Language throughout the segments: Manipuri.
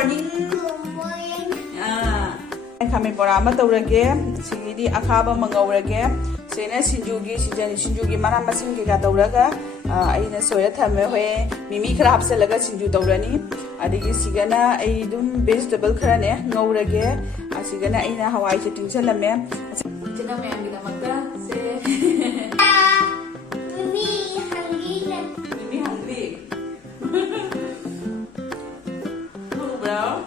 morning. Good morning. Kami borama taurage, singidi akaba mangaurage, sena sinjugi sinjugi mana masing ke tauraga, aina soya thame hoye mimi khara hapsalaga sinju taurani, adigi sigana aidum vegetable khara ne ngaurage, asigana aina hawai setting salame. Jena me angida makta se Mimi hungry. Bro.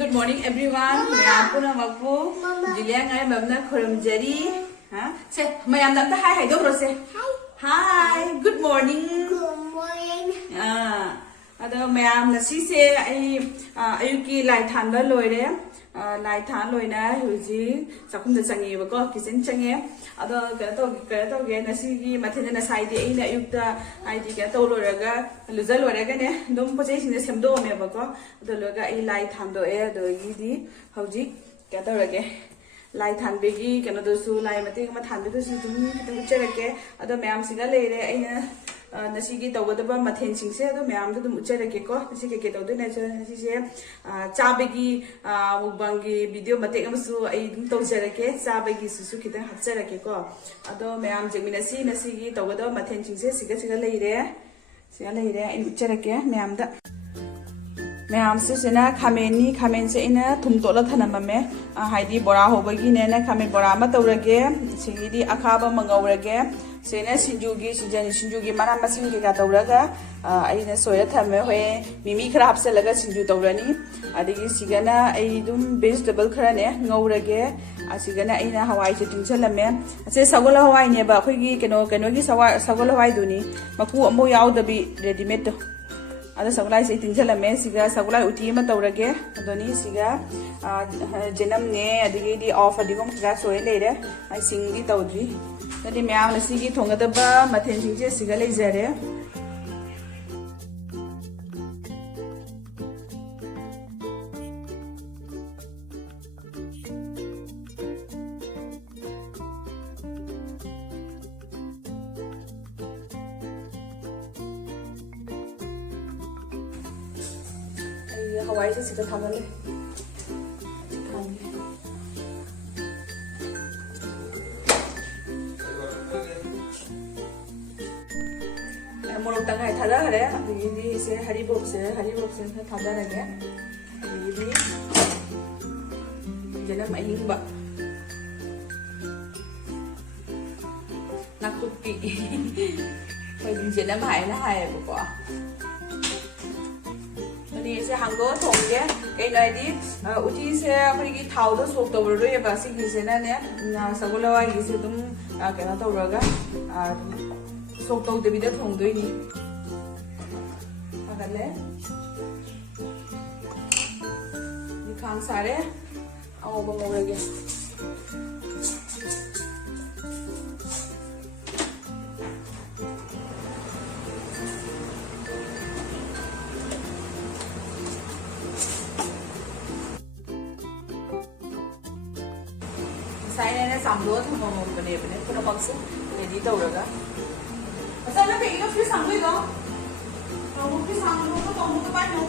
Good morning everyone. मैं आपको ना मक्बू जुलिया गाय बबना खुरमजरी हाँ से मैं आप नंदा हाय दो रोसे hi good morning Good morning. अदो मैं आप नसी से अयुकी लाइ थांबा लोइरे लाइ थां लोइना हुजी चाकुम चंगे बको किचन चंगे अदो कतो गे नसी की मथे ना साइड एना अयुक्ता आइडी के तो लोरगा लुजल लोरगा ने दम पचे सिने सेमदो मे बको अदो लोगा ए लाइ थांदो ए अदो गिदी हौजी कतो रगे लाइ थांबेगी कनो दोसु लाइ मते मा थांबे दोसु तुम कितु चरके अदो मैम सिगा लेरे एना नसीगी तौगदबा मथेन सिंगसे अदो मैम दु उचरके को नसी के तौदे ने नसी से चाबेगी मुबांगी वीडियो मते अमसु आई दum तौजरके चाबेगी सुसु खितन हचरके को अदो मैम जेमिनसी नसीगी तौगदबा मथेन सिंगसे सिगा लेरे इन उचरके मैम दा मैम से सेना खामेन से इन थुम तोला थनममे हाइदी बोरा होबगी ने ना खामेन बोरा मा तौरगे सिगिदी अखाबा मंगौरगे सेना सिंजुगी मना मसिंग के तौरगा अइना सोया थमे होए मिमी खरा हपसलगा सिंजु तौरनी अदिगी सिगना अइदुम वेजिटेबल खरा ने ngौरगे असिगना अइना हवाई से तिंसलमे असे सगोल हवाई ने बा अखोगी केनो सगोल हवाई दुनी मकु अमो याउदबी रेडीमेड तो अदा सगुलाई से तिंसलमे सिगा सगुलाई उटी म तौरगे अदोनी सिगा जेनम ने अदिगी ऑफ अदिगम खरा सोय लेरे आई सिंगी तौद्री तदि मैम नसीगी थोंगदबा मथेन सिंजे सिगा लेजरे हवाई से सीधा थामले मोरोक तंगाई थादा हरे अभी से हरीबोक से थादा रगे अभी जन्म अहिंबा नाकुपी कोई जन्म हाय ना हाय बुको से हांगो थोंगे कहीं नाइडी उठी से अपनी की थाव तो सोख तो बड़ो ये बासी की से ना ने सगुला वाली से तुम कहना तो रगा सोख तो उधर भी तो थोंग दो ही नहीं अगले ये खान सारे आओ बंगो लगे साइने सामदो थमम बने बने पुनः मक्सु रेडी तौरगा असल में इनो फिर सामदो तो फिर सामदो तो तो पानो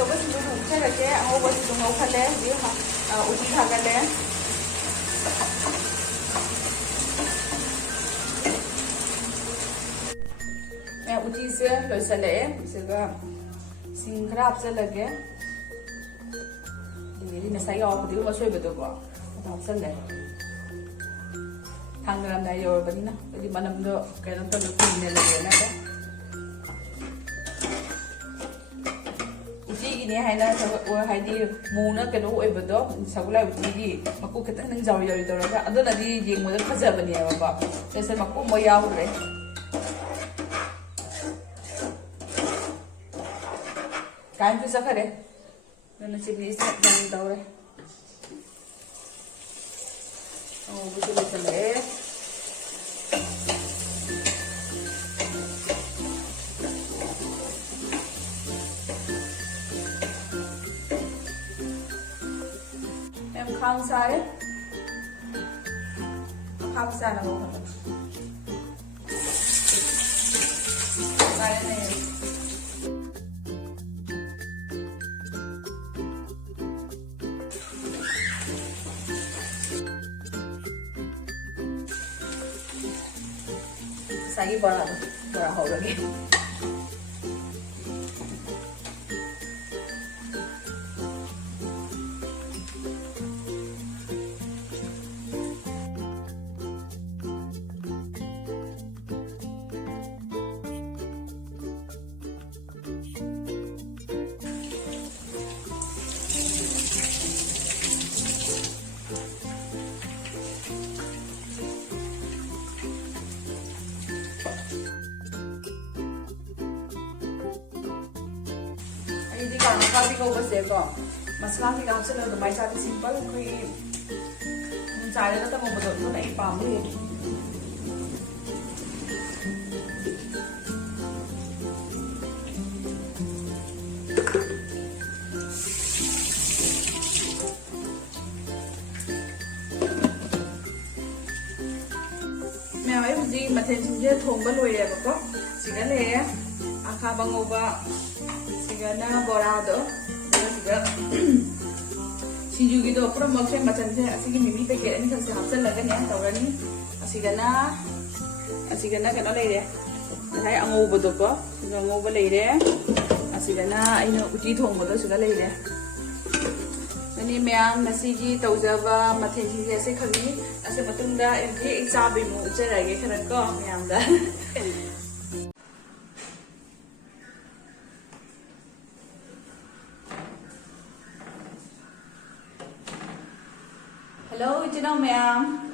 तो बस दूध उठे रखे वो बस तुम उखले ये उठी खागले मैं उठी से लोसले इसका सिंगरा आपसे लगे ये नसाई और दियो मसोई बतो को आपसे ले थांगराम दाई और बनी ना यदि मनम दो कहना तो लोग पीने लगे ना हाइना हाइदी मुना कनो ओइबदो सगुला उटीगी मकु खतन नंग जाव यारि तोरगा अदोनादि येंगमोद फजबनी बाबा जैसे मकु मो यावरे टाइम तो सखरे नन चिनी से जन दौरे ओ बुझले चले खान सारे खाप सारा वो सारे नहीं सागी बड़ा हो गया Kabi ko ba siya ko? Masala ki kaso lang dumay sa atin simple ko yung tsara na tamo ba doon na ipamo eh. Mẹ ấy gì mà thêm chúng ta thùng bớt lùi đẹp có chỉ cái này akha bangoba sigana borado juga sinjugi do pura moksha macam se asigi mimi paket ini kan se hapsan lagan ya taurani asigana kana lai re hai angoba do ko angoba lai re asigana aina uti thong bodo suga lai re ani meyam nasigi taujaba mathen ji se khami ase matungda mp exam bi mu uchara ge kharan ko meyam da Hello, chino ma'am.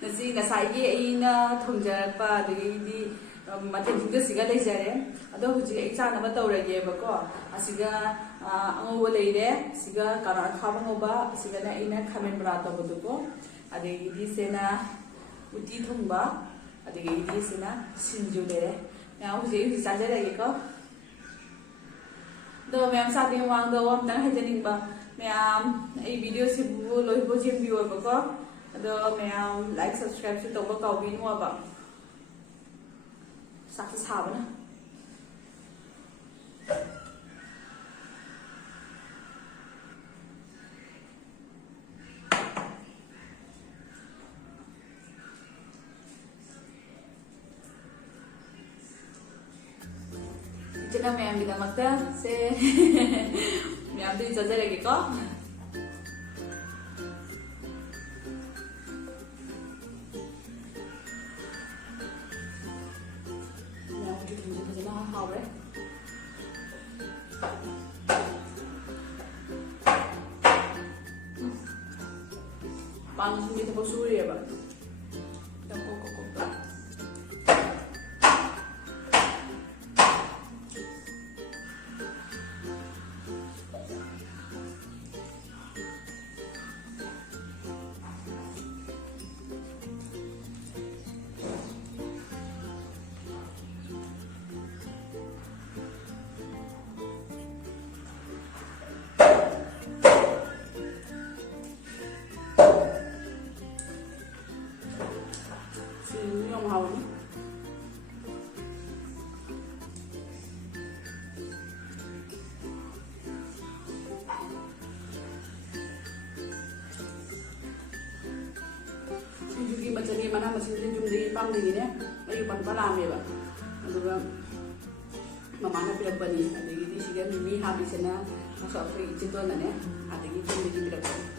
Nasi ngasai ina thongjarpa di mathen thingda siga leijare. Ado huji exam nama taurage bako. Asiga angoba leire, siga kana khaba ngoba, siga na ina khamen brata boduko. Ade di sena uti thongba, ade di sena sinju lere. Now huji sajare ko. Do ma'am sa din wang do am nang hajaning ba. Ma'am ये वीडियो से वो लोग बहुत जेम व्यू है बको अदो मैम लाइक सब्सक्राइब से तो बको भी नुआ बा साथ साथ ना ꯁꯤꯅ ꯃꯌꯥꯝꯒꯤꯗꯃꯛꯇ ꯁꯦ ꯃꯌꯥꯝꯗꯤ ꯆꯥꯖꯔꯒꯦꯀꯣ ꯃꯌꯥꯝꯒꯤ ꯊꯨꯝꯁꯦ ꯐꯖꯅ ꯍꯥꯎꯔꯦ ꯄꯥꯡꯁꯤꯡꯒꯤ ꯊꯕꯛ ꯁꯨꯔꯤꯑꯕ yum hauni sinjugi macani mana mesin sinjumdi pamdingine ayu panpa lameba aduga mamana pirapani adigi siga mimi habisena maso afri chitolane adigi chumdi pirapani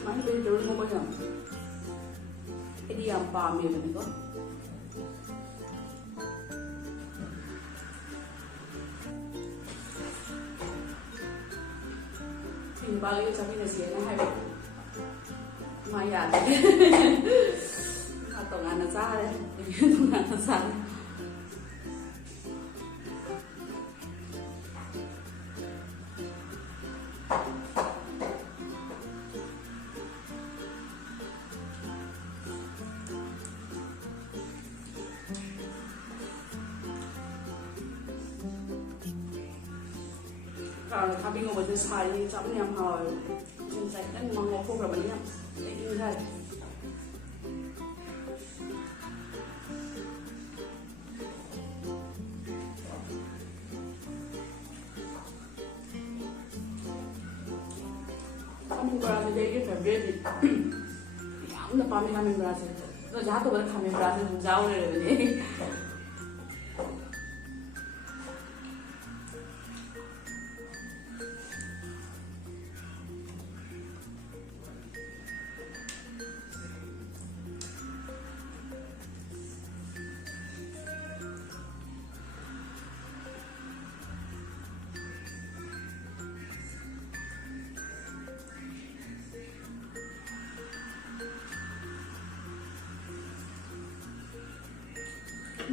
Mana beri daun mau banyak? Ini yang paham ya benar. Ini balik sampai nasi na hai. Maya. Atau ngana sah ya. Itu ngana sah. Kalau kami ngomong itu sehari capnya yang hal, saya kan mau ngomong berapa banyak, ini kan. Kami berasa jadi Februari, yang udah kami berasa, itu jatuh ber kami berasa jauh dari ini.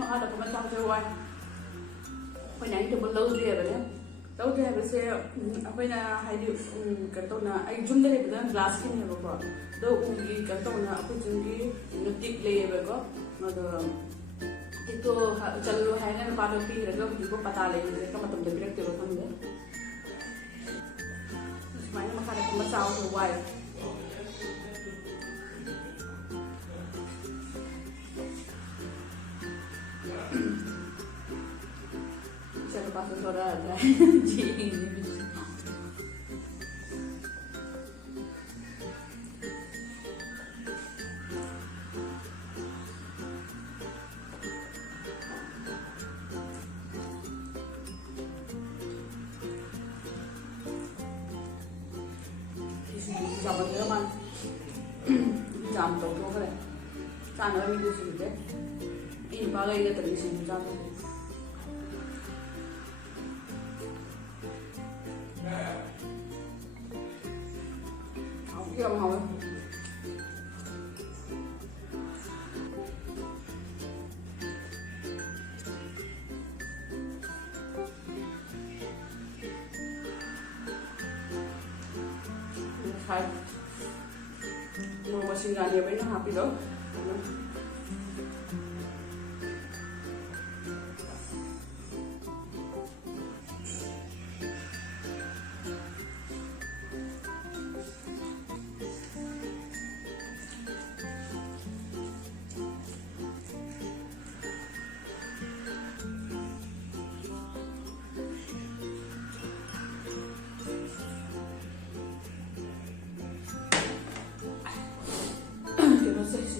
Ada pemecah jauhan. Penyanyi itu belum dia berarti. Tahu dia berarti apa yang hari kata na, ay jumlah dia betul glass ini berapa. Do ungi kata na aku jumlah nutik leh berapa. Ada itu jalur hanya pada pi raga itu pata leh. Mereka macam dia berak dia berapa ni. Semuanya makan ada pemecah jauhan. Saya lepas suara ada jing. Zaman zaman jam tu kan, sana minggu sudah. Ini bagai dia terisi jam. Yang mau hai mau masih nggak dia banyak happy dong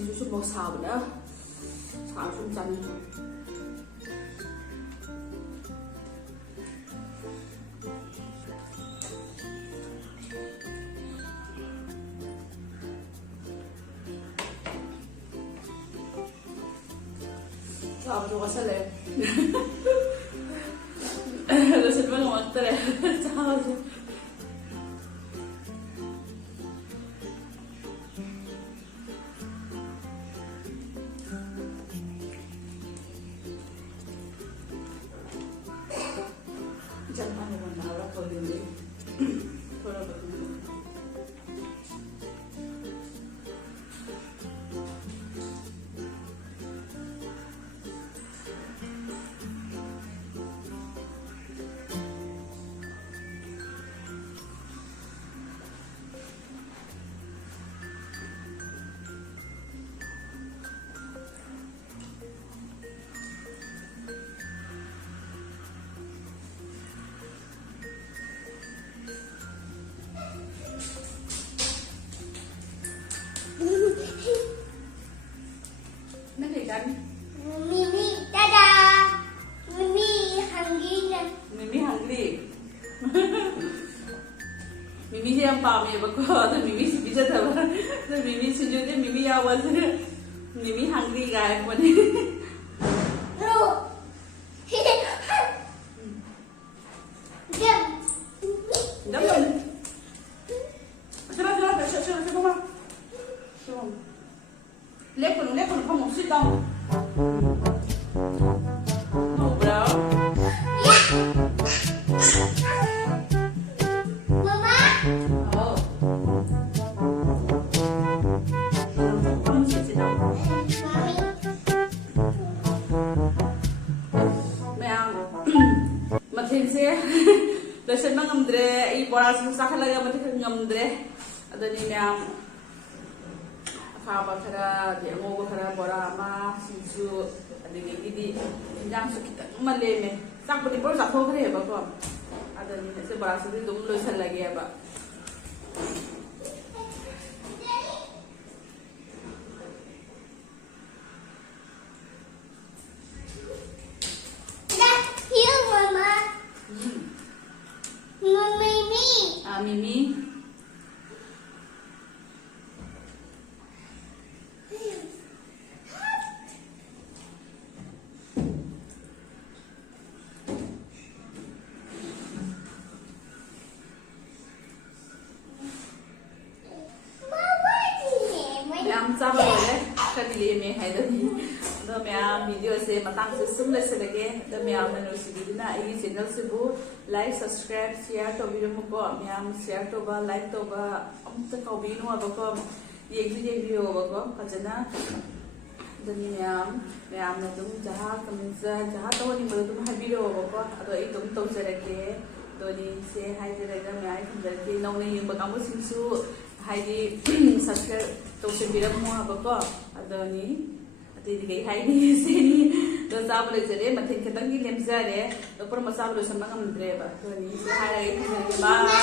ꯍꯧꯖꯤꯛꯁꯨ ꯃꯣꯛ ꯁꯥꯕꯅ ꯁꯥꯕꯁꯨ ꯆꯥꯅꯤꯡꯉꯤ 사업도 와살래. 그래서 몇 명 왔더래. 사업도. 잠깐만 나와라 거기인데. 돌아보는. Mimi, tada! Mimi hungry na. Mimi hungry. Mimi yang pamit bako, tu Mimi si bisa tahu. Tu Mimi sejujurnya Mimi awal tu Mimi hungry gaya pun. Ro. Jam. Jangan. Cepat, mama. Lekun, kamu sit down. No, bro. Mama. Oh. Kamu sit down. Mami. Ma'am, matin siya. Lesson mengamdre, ibarat susah lagi matin mengamdre. Ada ni ma'am. Apa cara dia mau cara bora ama sinsu ada gini yang kita maleme tak boleh bora tak boleh ya bapak ada ni saya berasa itu belum lagi ya pak Dah, here mama. Mimi. Mimi Ma'am sabar boleh kan ini hai tadi. Dah ma'am video se matang se sumber se lagi. Dah ma'am menulis di na ini channel se bu like subscribe share to video mo ko ma'am share to ba like to ba am ta kau binu ba ko ye video ba ko kajana. Dani ma'am na tum jaha kaminsa jaha to ni mo tum hai video ba ko ado I tum to se lagi. Doni se hai se lagi ma'am khundar ki nau ni ba kamu sinsu hai subscribe to se biram mo ba ko adoni ati di hai ni se ni do sabule jere mathin khetang gi lemza re do par masablo samang amdre ba to ni se hai bye